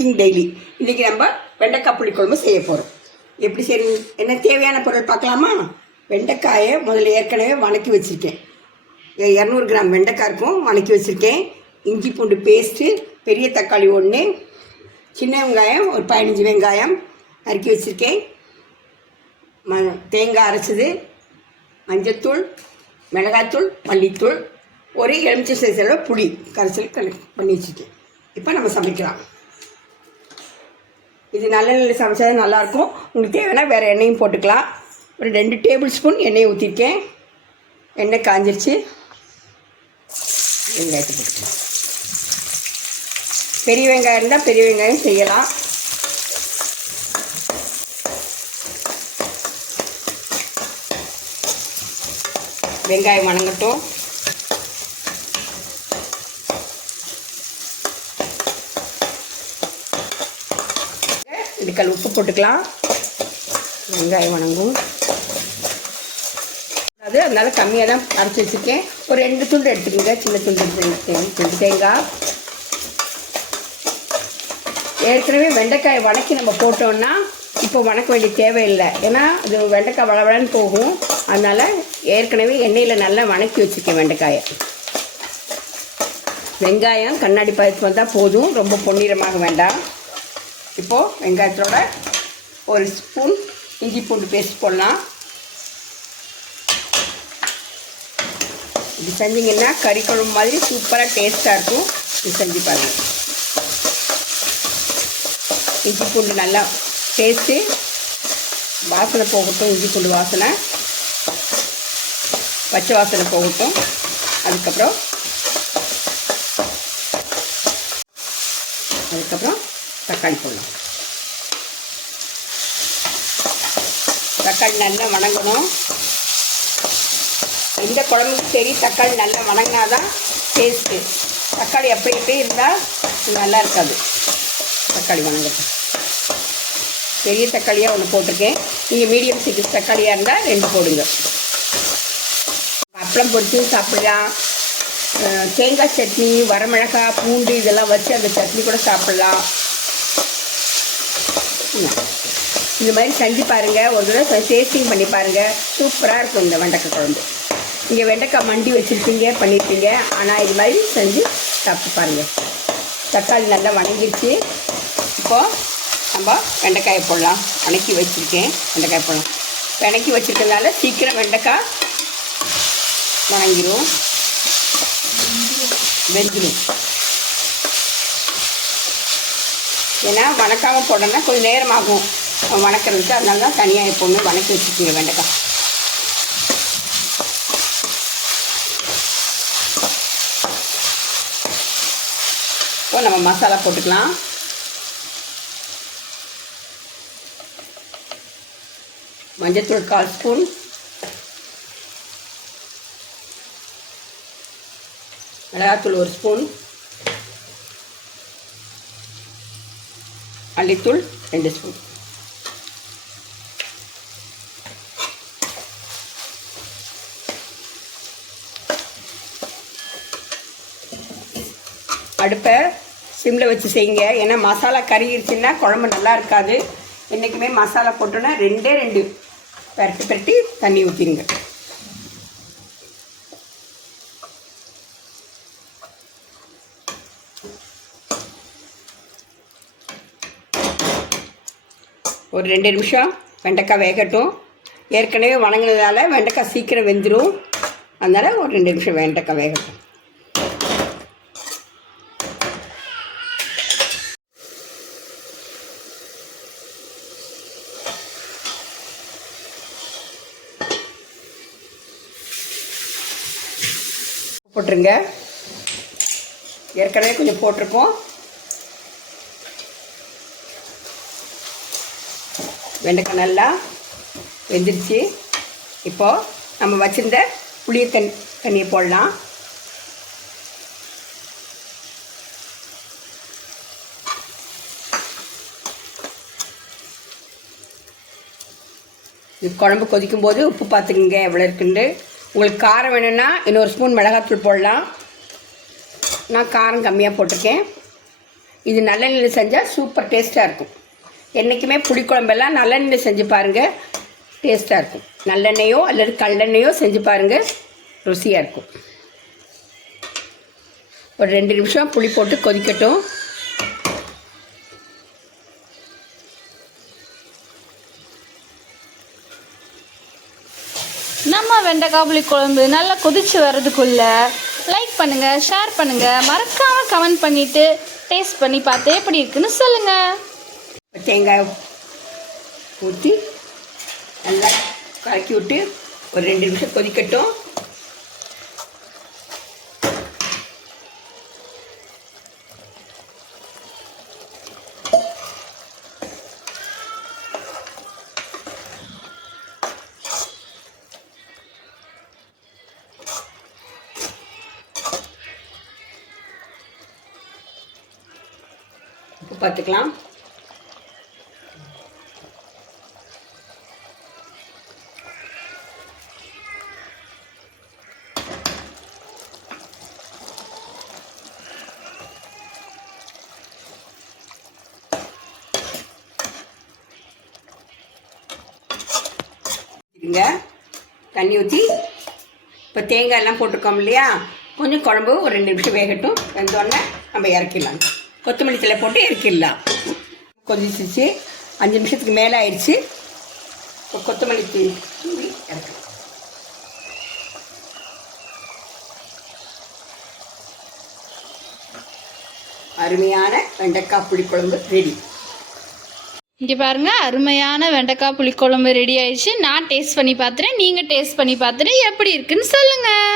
Cooking daily. இன்றைக்கி நம்ம வெண்டைக்காய் புளிக்குழம்பு செய்ய போகிறோம். எப்படி சரி என்ன தேவையான பொருள் பார்க்கலாமா? வெண்டைக்காயை முதல்ல ஏற்கனவே வணக்கி வச்சுருக்கேன். 200 கிராம் வெண்டைக்காய் இருக்கும், வணக்கி வச்சுருக்கேன். இஞ்சி பூண்டு பேஸ்ட்டு, பெரிய தக்காளி 1, சின்ன வெங்காயம் ஒரு 15 வெங்காயம் நறுக்கி வச்சுருக்கேன். தேங்காய் அரைச்சது, மஞ்சத்தூள், மிளகாத்தூள், மல்லித்தூள், ஒரு எலுமிச்சை சைஸில் புளி கரைச்சல் பண்ணி வச்சுருக்கேன். இப்போ நம்ம சமைக்கலாம். இது நல்லெண்ணெயில் சமைச்சா நல்லாயிருக்கும். உங்களுக்கு தேவைன்னா வேறு எண்ணெயும் போட்டுக்கலாம். ஒரு 2 டேபிள் ஸ்பூன் எண்ணெயை ஊற்றிருக்கேன். எண்ணெய் காஞ்சிருச்சு. வெங்காயத்தை போட்டுக்கலாம். பெரிய வெங்காயம் இருந்தால் பெரிய வெங்காயம் செய்யலாம். வெங்காயம் வணங்கட்டும். இதுக்கல் உப்பு போட்டுக்கலாம். வெங்காயம் வணங்கும். அதனால கம்மியாக தான் அரைச்சி வச்சுருக்கேன். ஒரு 2 துண்டு எடுத்துக்கோங்க. சின்ன துண்டு எடுத்துக்கேன். தேங்காய் ஏற்கனவே வெண்டைக்காயை வணக்கி நம்ம போட்டோம்னா இப்போ வணக்க வேண்டிய தேவையில்லை. ஏன்னா அது வெண்டைக்காய் வளவளன்னு போகும். அதனால் ஏற்கனவே எண்ணெயில் நல்லா வணக்கி வச்சுருக்கேன் வெண்டைக்காயை. வெங்காயம் கண்ணாடி பதத்துக்கு வந்தால் போதும், ரொம்ப பொன்னிறமாக வேண்டாம். இப்போது வெங்காயத்தோட ஒரு ஸ்பூன் இஞ்சி பூண்டு பேஸ்ட் போடலாம். இது செஞ்சிங்கன்னா கறி குழம்பு மாதிரி சூப்பராக டேஸ்ட்டாக இருக்கும். இது செஞ்சு பாருங்கள். இஞ்சி பூண்டு நல்லா டேஸ்ட்டு வாசனை போகட்டும். இஞ்சி பூண்டு வாசனை, பச்சை வாசனை போகட்டும். அதுக்கப்புறம் தக்காளி போடலாம். தக்காளி நல்லா வணங்கணும். இந்த குழம்புக்கு சரி தக்காளி நல்லா வணங்கினாதான் டேஸ்ட்டு. தக்காளி அப்படியே இருந்தால் நல்லா இருக்காது. தக்காளி வணங்கட்டும். பெரிய தக்காளியாக 1 போட்டிருக்கேன். நீங்கள் மீடியம் சைஸ் தக்காளியாக இருந்தால் 2 போடுங்க. அப்பளம் பொரிச்சு சாப்பிடலாம். தேங்காய் சட்னி, வரமிளகாய், பூண்டு இதெல்லாம் வச்சு அந்த சட்னி கூட சாப்பிட்லாம். இந்த மாதிரி செஞ்சு பாருங்கள். ஒரு தடவை டேஸ்டிங் பண்ணி பாருங்கள். சூப்பராக இருக்கும் இந்த வெண்டைக்காய் குழம்பு. நீங்கள் வெண்டைக்காய் மண்டி வச்சுருப்பீங்க, பண்ணியிருப்பீங்க. ஆனால் இது மாதிரி செஞ்சு சாப்பிட்டு பாருங்கள். தக்காளி நல்லா வணங்கிடுச்சு. இப்போது நம்ம வெண்டைக்காயை போடலாம். வணக்கி வச்சுருக்கேன். வெண்டைக்காய் போடலாம். வணக்கி வச்சுருக்கனால சீக்கிரம் வெண்டைக்காய் வணங்கிடும், வெந்துடும். ஏன்னா வணக்காமல் போடணும்னா கொஞ்சம் நேரமாகும் வணக்கிறதுக்கு. அதனால தான் தனியாக எப்போவுமே வணக்கி வச்சுக்கோங்க வெண்டைக்காய். இப்போ நம்ம மசாலா போட்டுக்கலாம். மஞ்சத்தூள் 1/4 ஸ்பூன், மிளகாத்தூள் 1 ஸ்பூன், மல்லித்தூள் 2 ஸ்பூன். அடுப்பை சிம்மில் வச்சு செய்யுங்க. ஏன்னா மசாலா கறிடுச்சுன்னா குழம்பு நல்லா இருக்காது. என்றைக்குமே மசாலா போட்டோன்னா 2 பெரட்டி தண்ணி ஊற்றிடுங்க. ஒரு 2 நிமிஷம் வெண்டைக்காய் வேகட்டும். ஏற்கனவே வணங்கினதால வெண்டைக்காய் சீக்கிரம் வெந்துடும். அதனால் ஒரு 2 நிமிஷம் வெண்டைக்காய் வேகட்டும். போட்டுருங்க. ஏற்கனவே கொஞ்சம் போட்டிருக்கோம். வெண்டைக்காய் நல்லா வெந்துருச்சு. இப்போது நம்ம வச்சுருந்த புளிய தண்ணியை போடலாம். இது குழம்பு கொதிக்கும் போது உப்பு பார்த்துக்குங்க எவ்வளோ இருக்குன்னு. உங்களுக்கு காரம் வேணும்னா இன்னொரு ஸ்பூன் மிளகாத்தூள் போடலாம். நான் காரம் கம்மியாக போட்டிருக்கேன். இது நல்லெண்ணெயில் செஞ்சால் சூப்பர் டேஸ்ட்டாக இருக்கும். என்றைக்குமே புளிக்குழம்பெல்லாம் நல்லெண்ணெயில் செஞ்சு பாருங்கள், டேஸ்ட்டாக இருக்கும். நல்லெண்ணெயோ அல்லது கல்லெண்ணெயோ செஞ்சு பாருங்கள், ருசியாக இருக்கும். ஒரு 2 நிமிஷம் புளி போட்டு கொதிக்கட்டும். நம்ம வெண்டைக்காய் புளிக்குழம்பு நல்லா கொதிச்சு வர்றதுக்குள்ள லைக் பண்ணுங்கள், ஷேர் பண்ணுங்கள், மறக்காமல் கமெண்ட் பண்ணிவிட்டு டேஸ்ட் பண்ணி பார்த்து எப்படி இருக்குன்னு சொல்லுங்கள். தேங்காய் ஊற்றி நல்லா கலக்கி விட்டு ஒரு 2 நிமிஷம் கொதிக்கட்டும். பார்த்துக்கலாம். தண்ணி ஊற்றி இப்போ தேங்காய் எல்லாம் போட்டிருக்கோம் இல்லையா, கொஞ்சம் குழம்பு ஒரு 2 நிமிஷம் வேகட்டும். வெந்தோடனே நம்ம இறக்கிடலாம். கொத்தமல்லி தழை போட்டு இறக்கிடலாம். கொதிச்சிச்சு, 5 நிமிஷத்துக்கு மேலே ஆயிடுச்சு. இப்போ கொத்தமல்லி தூவி இறக்கலாம். அருமையான வெண்டைக்காய் புளிக்குழம்பு ரெடி. இங்கே பாருங்கள், அருமையான வெண்டைக்காய் புளிக்குழம்பு ரெடி ஆயிடுச்சு. நான் டேஸ்ட் பண்ணி பார்த்துறேன், நீங்கள் டேஸ்ட் பண்ணி பார்த்துட்டு எப்படி இருக்குன்னு சொல்லுங்கள்.